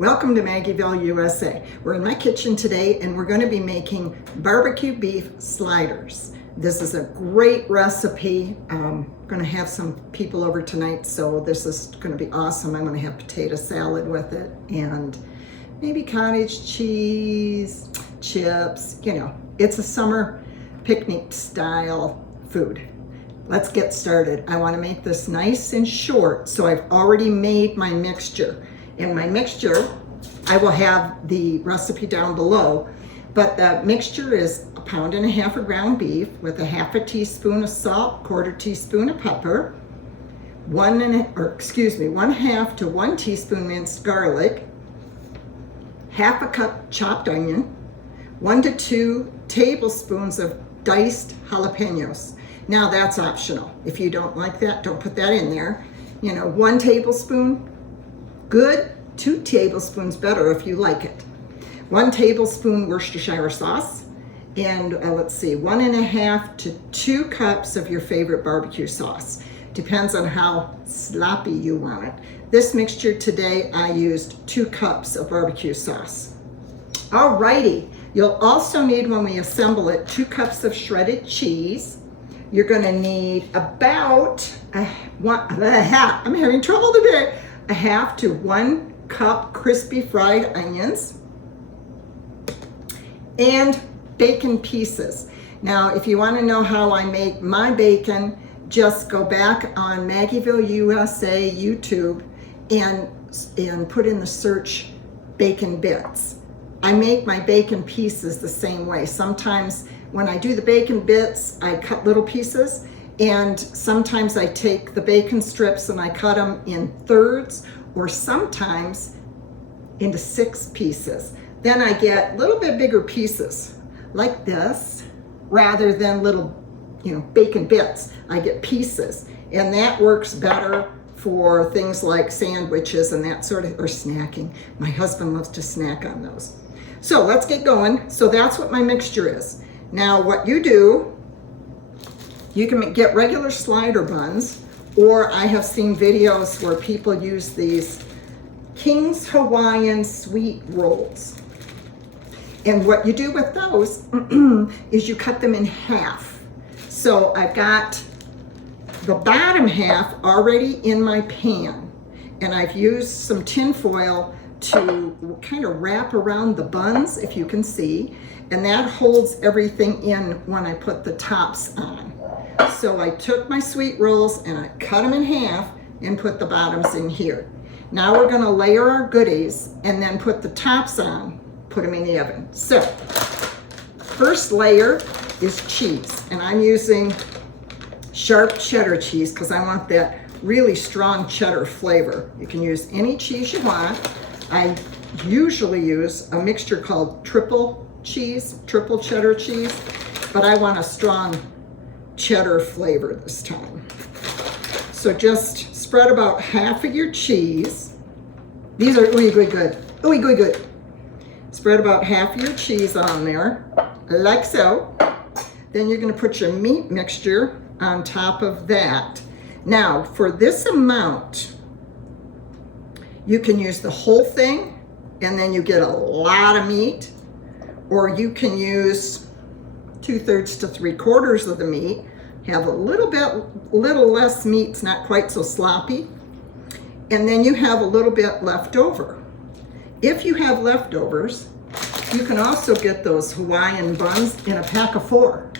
Welcome to Maggieville USA. We're in my kitchen today and we're going to be making barbecue beef sliders. This is a great recipe. I'm going to have some people over tonight, so this is going to be awesome. I'm going to have potato salad with it and maybe cottage cheese, chips. You know, it's a summer picnic style food. Let's get started. I want to make this nice and short, so I've already made my mixture. In my mixture, I will have the recipe down below, but the mixture is 1.5 pounds of ground beef with 1/2 teaspoon of salt, 1/4 teaspoon of pepper, 1/2 to 1 teaspoon minced garlic, 1/2 cup chopped onion, 1 to 2 tablespoons of diced jalapenos. Now that's optional. If you don't like that, don't put that in there. You know, 1 tablespoon, good. 2 tablespoons better if you like it. 1 tablespoon Worcestershire sauce, and let's see, 1.5 to 2 cups of your favorite barbecue sauce. Depends on how sloppy you want it. This mixture today, I used 2 cups of barbecue sauce. Alrighty, you'll also need, when we assemble it, 2 cups of shredded cheese. You're gonna need about I'm having trouble today, 1/2 to 1 cup crispy fried onions and bacon pieces. Now, if you want to know how I make my bacon, just go back on Maggieville USA YouTube and put in the search bacon bits. I make my bacon pieces the same way. Sometimes when I do the bacon bits, I cut little pieces, and sometimes I take the bacon strips and I cut them in thirds, or sometimes into 6 pieces. Then I get a little bit bigger pieces like this, rather than little, bacon bits. I get pieces, and that works better for things like sandwiches and that sort of, or snacking. My husband loves to snack on those. So let's get going. So that's what my mixture is. Now what you do, you can get regular slider buns, or I have seen videos where people use these Kings Hawiian Sweet Rolls. And what you do with those is you cut them in half. So I've got the bottom half already in my pan, and I've used some tin foil to kind of wrap around the buns, if you can see, and that holds everything in when I put the tops on. So I took my sweet rolls and I cut them in half and put the bottoms in here. Now we're going to layer our goodies and then put the tops on, put them in the oven. So first layer is cheese, and I'm using sharp cheddar cheese because I want that really strong cheddar flavor. You can use any cheese you want. I usually use a mixture called triple cheddar cheese, but I want a strong cheddar flavor this time. So just spread about half of your cheese. These are good. Spread about half of your cheese on there, like so. Then you're gonna put your meat mixture on top of that. Now, for this amount, you can use the whole thing and then you get a lot of meat, or you can use 2/3 to 3/4 of the meat, have a little less meat, it's not quite so sloppy, and then you have a little bit left over. If you have leftovers, you can also get those Hawaiian buns in a pack of 4.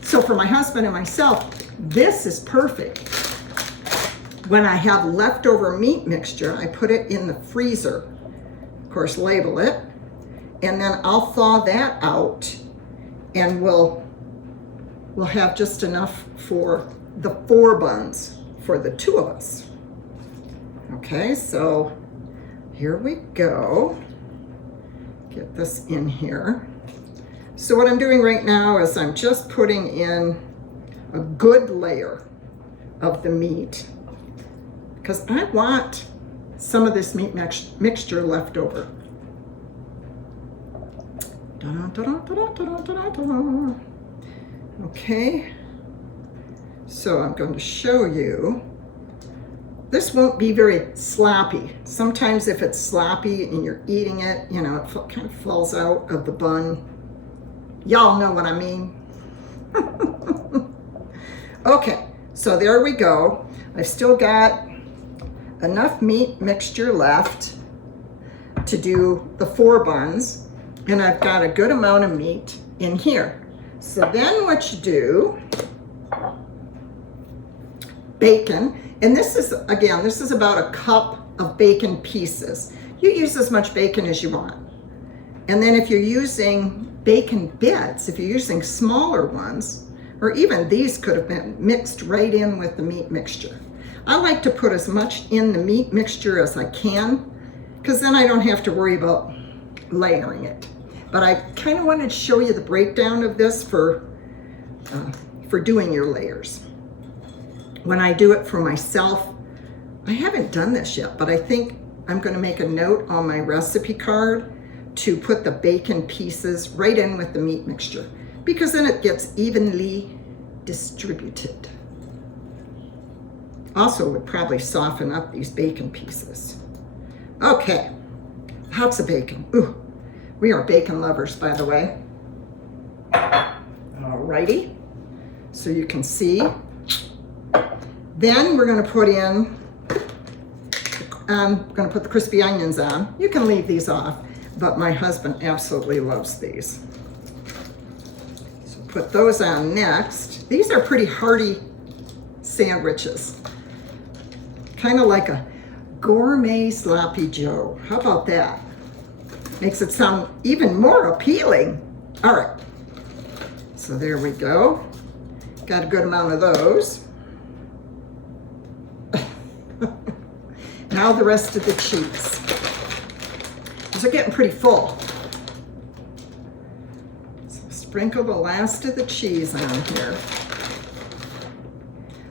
So for my husband and myself, this is perfect. When I have leftover meat mixture, I put it in the freezer. Of course, label it, and then I'll thaw that out, and we'll have just enough for the 4 buns for the 2 of us. Okay, so here we go. Get this in here. So what I'm doing right now is I'm just putting in a good layer of the meat, because I want some of this meat mixture left over. Okay, so I'm going to show you this won't be very sloppy. Sometimes if it's sloppy and you're eating it, you know, it kind of falls out of the bun. Y'all know what I mean. Okay, so there we go. I've still got enough meat mixture left to do the 4 buns, and I've got a good amount of meat in here. So then what you do, bacon, and this is, again, this is about a cup of bacon pieces. You use as much bacon as you want. And then if you're using bacon bits, if you're using smaller ones, or even these could have been mixed right in with the meat mixture. I like to put as much in the meat mixture as I can, because then I don't have to worry about layering it. But I kind of wanted to show you the breakdown of this for doing your layers. When I do it for myself, I haven't done this yet, but I think I'm going to make a note on my recipe card to put the bacon pieces right in with the meat mixture, because then it gets evenly distributed. Also would probably soften up these bacon pieces. Okay, lots of bacon. Ooh, we are bacon lovers, by the way. Alrighty, so you can see. Then we're gonna put in, I'm gonna put the crispy onions on. You can leave these off, but my husband absolutely loves these. So put those on next. These are pretty hearty sandwiches. Kind of like a gourmet sloppy joe. How about that? Makes it sound even more appealing. All right, so there we go. Got a good amount of those. Now the rest of the cheese. These are getting pretty full. So sprinkle the last of the cheese on here.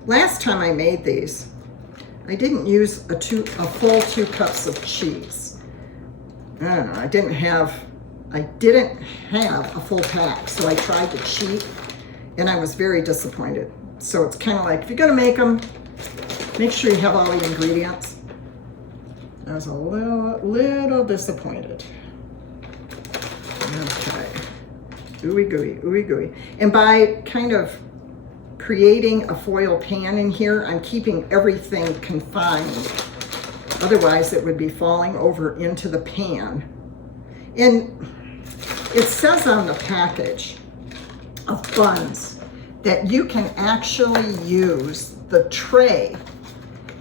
Last time I made these, I didn't use a full 2 cups of cheese. I don't know, I didn't have a full pack, so I tried to cheat, and I was very disappointed. So it's kind of like, if you're gonna make them, make sure you have all the ingredients. I was a little disappointed. Okay, ooey gooey, ooey gooey. And by kind of creating a foil pan in here, I'm keeping everything confined. Otherwise it would be falling over into the pan. And it says on the package of Buns that you can actually use the tray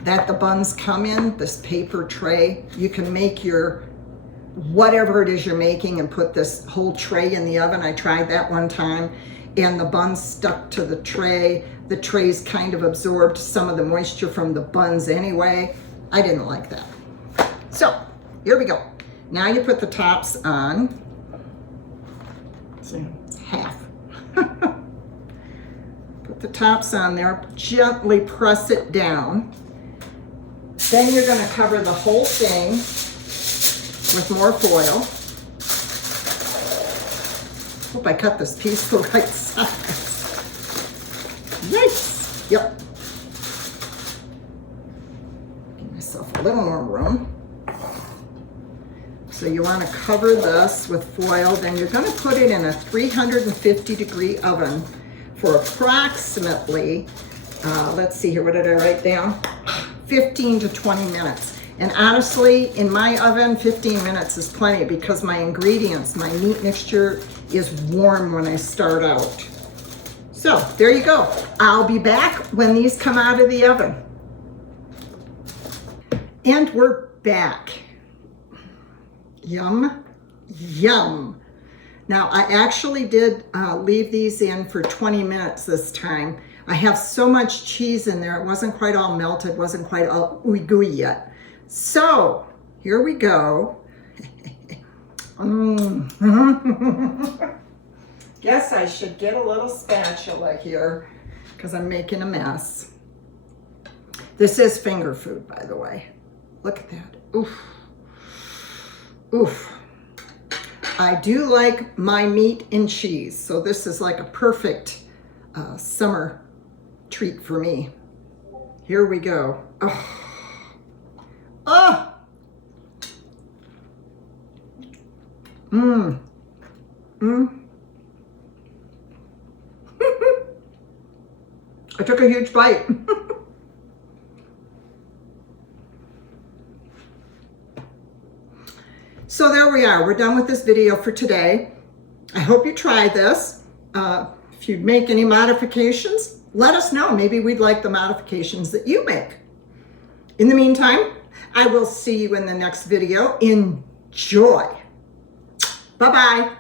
that the buns come in, this paper tray. You can make your, whatever it is you're making, and put this whole tray in the oven. I tried that one time, and the buns stuck to the tray. The trays kind of absorbed some of the moisture from the buns anyway. I didn't like that. So here we go. Now you put the tops on. See, it's half. Put the tops on there, gently press it down. Then you're going to cover the whole thing with more foil. Hope I cut this piece the right size. Nice. Yep. Give myself a little more room. So you want to cover this with foil. Then you're going to put it in a 350-degree oven for approximately, let's see here, what did I write down? 15 to 20 minutes. And honestly, in my oven, 15 minutes is plenty, because my ingredients, my meat mixture is warm when I start out. So there you go. I'll be back when these come out of the oven. And we're back. Yum, yum. Now I actually did leave these in for 20 minutes this time. I have so much cheese in there, it wasn't quite all melted, wasn't quite all ooey gooey yet. So here we go. Guess I should get a little spatula here, because I'm making a mess. This is finger food, by the way. Look at that. Oof. Oof. I do like my meat and cheese, so this is like a perfect summer treat for me. Here we go. Oh. Oh. Mmm. Mmm. I took a huge bite. So there we are. We're done with this video for today. I hope you try this. If you make any modifications, let us know. Maybe we'd like the modifications that you make. In the meantime, I will see you in the next video. Enjoy. Bye-bye.